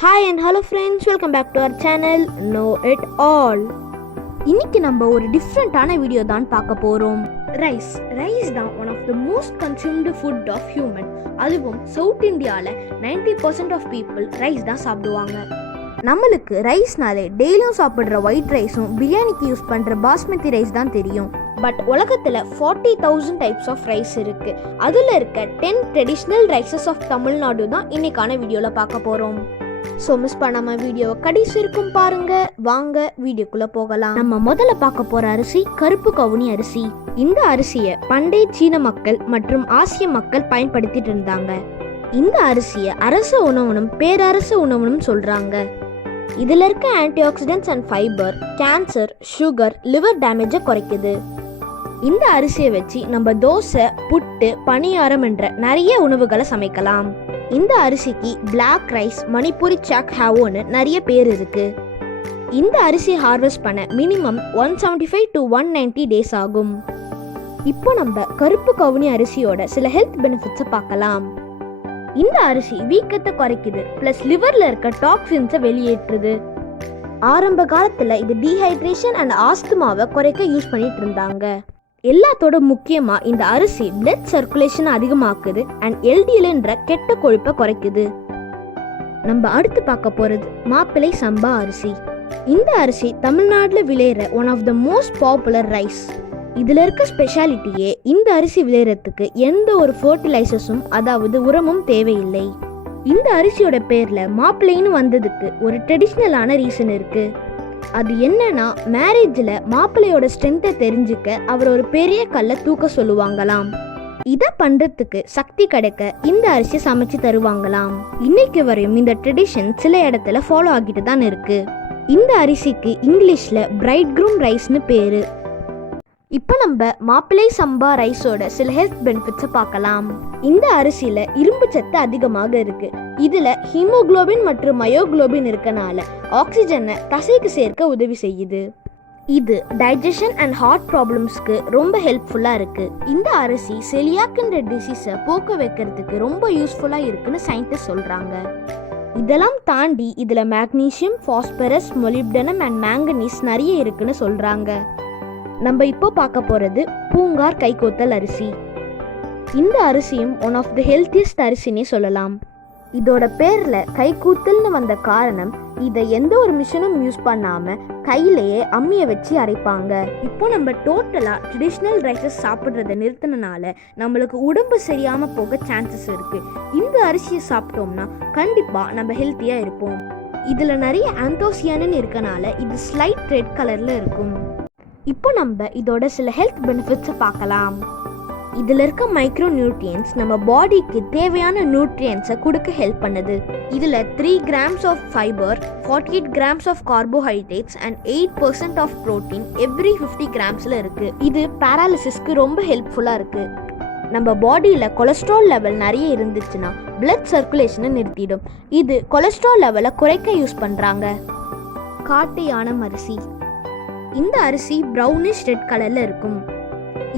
Hi and hello friends, welcome back to our channel Know It All. இன்னைக்கு நம்ம ஒரு டிஃப்ரெண்டான வீடியோ தான் பார்க்க போறோம். ரைஸ் தான் one of the most consumed food of human. அதுவும் சவுத் இந்தியாவில் 90% ஆஃப் பீப்புள் ரைஸ் தான் சாப்பிடுவாங்க. நம்மளுக்கு ரைஸ்னாலே டெய்லியும் சாப்பிட்ற ஒயிட் ரைஸும் பிரியாணிக்கு யூஸ் பண்ணுற பாஸ்மதி ரைஸ் தான் தெரியும். பட் உலகத்தில் 40,000 டைப்ஸ் ஆஃப் ரைஸ் இருக்கு. அதில் இருக்க 10 ட்ரெடிஷ்னல் ரைசஸ் ஆஃப் தமிழ்நாடு தான் இன்னைக்கான வீடியோவில் பார்க்க போகிறோம். ஸோ மிஸ் பண்ணாம வீடியோவை கடைசி இருக்கும் பாருங்க. வாங்க வீடியோக்குள்ள போகலாம். நம்ம முதல்ல பார்க்க போற அரிசி கருப்பு கவுனி அரிசி. இந்த அரிசியை பண்டைய சீன மக்கள் மற்றும் ஆசிய மக்கள் பயன்படுத்திட்டு இருந்தாங்க. இந்த அரிசியை அரச உணவுனும் பேரரச உணவுனும் சொல்றாங்க. இதுல இருக்க antioxidants and fibre cancer, sugar, liver டேமேஜை குறைக்குது. இந்த அரிசியை வச்சு நம்ம தோசை, புட்டு, பணியாரம் என்ற நிறைய உணவுகளை சமைக்கலாம். இந்த அரிசிக்கு பிளாக் ரைஸ், மணிப்பூரி சாக் ஹாவோன்னு நிறைய பேர் இருக்கு. இந்த அரிசியை ஹார்வெஸ்ட் பண்ண மினிமம் 175 to 190 டேஸ் ஆகும். இப்போ நம்ம கருப்பு கவுனி அரிசியோட சில ஹெல்த் பெனிஃபிட்ஸை பார்க்கலாம். இந்த அரிசி வீக்கத்தை குறைக்குது, பிளஸ் லிவர்ல இருக்க டாக்ஸின்ஸை வெளியேற்றுது. ஆரம்ப காலத்துல இது டீஹைட்ரேஷன் அண்ட் ஆஸ்துமாவை குறைக்க யூஸ் பண்ணிட்டு இருந்தாங்க. எல்லாத்தோட முக்கியமா இந்த அரிசி பிளட் சர்க்குலேஷன் அதிகமாக்குது அண்ட் எல்டிஎல்ன்ற கெட்ட கொழுப்பை குறைக்குது. நம்ம அடுத்து பார்க்க போறது மாப்பிள்ளை சம்பா அரிசி. இந்த அரிசி தமிழ்நாட்டுல விளையிற one of the most popular rice. இதுல இருக்க ஸ்பெஷாலிட்டியே இந்த அரிசி விளையறதுக்கு எந்த ஒரு ஃபர்டிலைசர்ஸும் அதாவது உரமும் தேவையில்லை. இந்த அரிசியோட பேர்ல மாப்பிள்ளைன்னு வந்ததுக்கு ஒரு ட்ரெடிஷ்னலான ரீசன் இருக்கு. அது என்னன்னா, மேரேஜ்ல மாப்பிள்ளையோட ஸ்ட்ரென்த்தை தெரிஞ்சுக்க அவர் ஒரு பெரிய கல்லை தூக்க சொல்லுவாங்களாம். இதை பண்றதுக்கு சக்தி கிடைக்க இந்த அரிசி சமைச்சு தருவாங்களாம். இன்னைக்கு வரையும் இந்த ட்ரெடிஷன் சில இடத்துல ஃபாலோ ஆகிட்டு தான் இருக்கு. இந்த அரிசிக்கு இங்கிலீஷ்ல பிரைட் க்ரூம் ரைஸ்னு பேரு. இப்போ நம்ம மாப்பிள்ளை சம்பா ரைஸோட சில ஹெல்த் பெனிஃபிட்ஸை பார்க்கலாம். இந்த அரிசியில இரும்பு சத்து அதிகமாக இருக்கு. இதுல ஹீமோகுளோபின் மற்றும் மயோகுளோபின் இருக்கனால ஆக்சிஜனை தசைக்கு சேர்க்க உதவி செய்யுது. இது டைஜஷன் அண்ட் ஹார்ட் ப்ராப்ளம்ஸ்க்கு ரொம்ப ஹெல்ப்ஃபுல்லா இருக்கு. இந்த அரிசி செலியாக்ன்ற டிசீஸை போக்க வைக்கிறதுக்கு ரொம்ப யூஸ்ஃபுல்லா இருக்குன்னு சயின்டிஸ்ட் சொல்றாங்க. இதெல்லாம் தாண்டி இதுல மேக்னீசியம், பாஸ்பரஸ், மொலிப்டனம் அண்ட் மேங்கனீஸ் நிறைய இருக்குன்னு சொல்றாங்க. நம்ம இப்போ பார்க்க போறது பூங்கார் கைகோத்தல் அரிசி. இந்த அரிசியும் ஒன் ஆஃப் த ஹெல்த்தியஸ்ட் அரிசினே சொல்லலாம். இதோட பேர்ல கைக்கூத்தல்னு வந்த காரணம், இதை எந்த ஒரு மிஷினும் யூஸ் பண்ணாம கையிலேயே அம்மியை வச்சு அரைப்பாங்க. இப்போ நம்ம டோட்டலா ட்ரெடிஷ்னல் ரைஸஸ் சாப்பிட்றத நிறுத்தினால நம்மளுக்கு உடம்பு சரியாம போக சான்சஸ் இருக்கு. இந்த அரிசியை சாப்பிட்டோம்னா கண்டிப்பா நம்ம ஹெல்த்தியா இருப்போம். இதுல நிறைய ஆந்தோசியானின் இருக்கனால இது ஸ்லைட் ரெட் கலர்ல இருக்கும். இப்போ நம்ம இதோட சில ஹெல்த் பெனிஃபிட்ஸை பார்க்கலாம். இதில் இருக்க மைக்ரோ நியூட்ரியன்ஸ் நம்ம பாடிக்கு தேவையான நியூட்ரியன்ஸை கொடுக்க ஹெல்ப் பண்ணுது. இதில் 3 grams of fibre, 48 grams of carbohydrates and 8% of protein every 50 gramsல இருக்கு. இது பேராலிசிஸ்க்கு ரொம்ப ஹெல்ப்ஃபுல்லாக இருக்கு. நம்ம பாடியில் கொலஸ்ட்ரால் லெவல் நிறைய இருந்துச்சுன்னா பிளட் சர்க்குலேஷனை நிறுத்திடும். இது கொலஸ்ட்ரால் லெவலை குறைக்க யூஸ் பண்ணுறாங்க. காட்டு யானம் அரிசி. இந்த அரிசி ப்ரௌனிஷ் ரெட் கலர்ல இருக்கும்.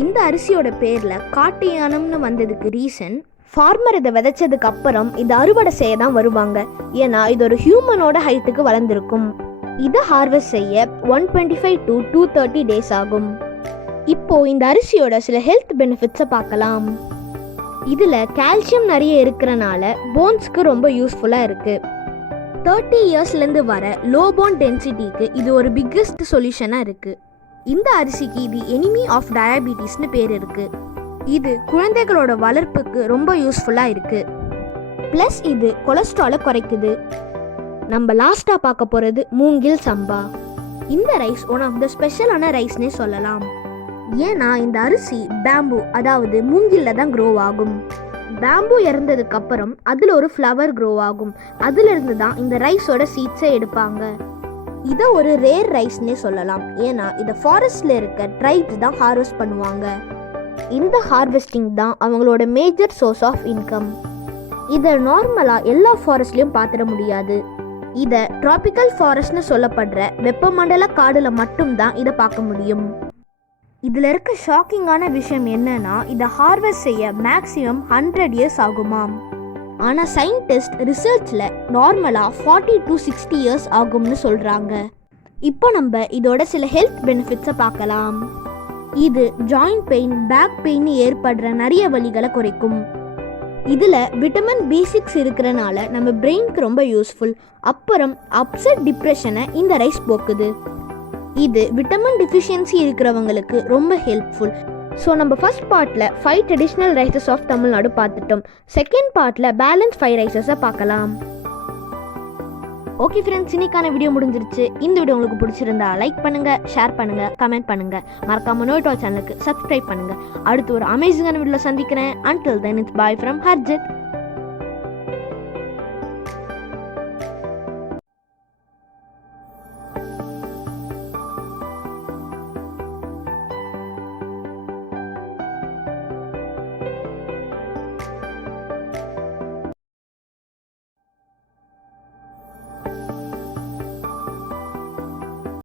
இந்த அரிசியோட பேர்ல காட்டு யானம்னு வந்ததுக்கு ரீசன், ஃபார்மர் இதை விதைச்சதுக்கு அப்புறம் இதை அறுவடை செய்ய தான் வருவாங்க. ஏன்னா இது ஒரு ஹியூமனோட ஹைட்டுக்கு வளர்ந்துருக்கும். இதை ஹார்வெஸ்ட் செய்ய 125 to 230 டேஸ் ஆகும். இப்போ இந்த அரிசியோட சில ஹெல்த் பெனிஃபிட்ஸை பார்க்கலாம். இதுல கால்சியம் நிறைய இருக்கிறனால போன்ஸ்க்கு ரொம்ப யூஸ்ஃபுல்லா இருக்கு. 30 இயர்ஸ்லேருந்து வர லோ போன் டென்சிட்டிக்கு இது ஒரு பிக்கஸ்ட் சொல்யூஷனாக இருக்குது. இந்த அரிசிக்கு இது எனிமி ஆஃப் டயபிட்டிஸ்னு பேர் இருக்குது. இது குழந்தைகளோட வளர்ப்புக்கு ரொம்ப யூஸ்ஃபுல்லாக இருக்குது. ப்ளஸ் இது கொலஸ்ட்ராலை குறைக்குது. நம்ம லாஸ்ட்டாக பார்க்க போகிறது மூங்கில் சம்பா. இந்த ரைஸ் ஒன் ஆஃப் த ஸ்பெஷலான ரைஸ்னே சொல்லலாம். ஏன்னா இந்த அரிசி பேம்பு அதாவது மூங்கில்ல தான் க்ரோ ஆகும். பேம்பு இறந்ததுக்கு அப்புறம் அதில் ஒரு ஃப்ளவர் க்ரோ ஆகும். அதிலிருந்து தான் இந்த ரைஸோட சீட்ஸை எடுப்பாங்க. இதை ஒரு ரேர் ரைஸ்னே சொல்லலாம். ஏன்னா இதை ஃபாரஸ்ட்ல இருக்க ட்ரைப்ஸ் தான் ஹார்வெஸ்ட் பண்ணுவாங்க. இந்த ஹார்வெஸ்டிங் தான் அவங்களோட மேஜர் சோர்ஸ் ஆஃப் இன்கம். இதை நார்மலாக எல்லா ஃபாரஸ்ட்லேயும் பார்த்துட முடியாது. இதை ட்ராபிக்கல் ஃபாரஸ்ட்னு சொல்லப்படுற வெப்பமண்டல காடுல மட்டும்தான் இதை பார்க்க முடியும். இதில் இருக்க ஷாக்கிங்கான விஷயம் என்னன்னா, இதை ஹார்வெஸ்ட் செய்ய மேக்ஸிமம் 100 years ஆகுமாம். ஆனால் சயின்டிஸ்ட் ரிசர்ச்சில் நார்மலாக 40 to 60 இயர்ஸ் ஆகும்னு சொல்கிறாங்க. இப்போ நம்ம இதோட சில ஹெல்த் பெனிஃபிட்ஸை பார்க்கலாம். இது ஜாயிண்ட் பெயின், பேக் பெயின் ஏற்படுற நிறைய வலிகளை குறைக்கும். இதில் விட்டமின் B6 இருக்கிறனால நம்ம பிரெயினுக்கு ரொம்ப யூஸ்ஃபுல். அப்புறம் அப்செட் டிப்ரெஷனை இந்த ரைஸ் போக்குது. இது விட்டமின் டிஃபிஷியன்சி இருக்கிறவங்களுக்கு ரொம்ப ஹெல்ப்ஃபுல். ஸோ நம்ம ஃபர்ஸ்ட் பார்ட்டில் 5 ட்ரெடிஷ்னல் ரைசஸ் ஆஃப் தமிழ்நாடு பார்த்துட்டோம். செகண்ட் பார்ட்டில் பேலன்ஸ் 5 ரைசஸை பார்க்கலாம். ஓகே ஃப்ரெண்ட்ஸ், இன்னைக்கான வீடியோ முடிஞ்சிருச்சு. இந்த வீடியோ உங்களுக்கு பிடிச்சிருந்தா லைக் பண்ணுங்கள், ஷேர் பண்ணுங்கள், கமெண்ட் பண்ணுங்கள். மறக்காம நோ இட் ஆல் சேனலுக்கு சப்ஸ்கிரைப் பண்ணுங்கள். அடுத்து ஒரு அமேசிங்கான வீடியோவில் சந்திக்கிறேன். Until then, it's bye from Harjith.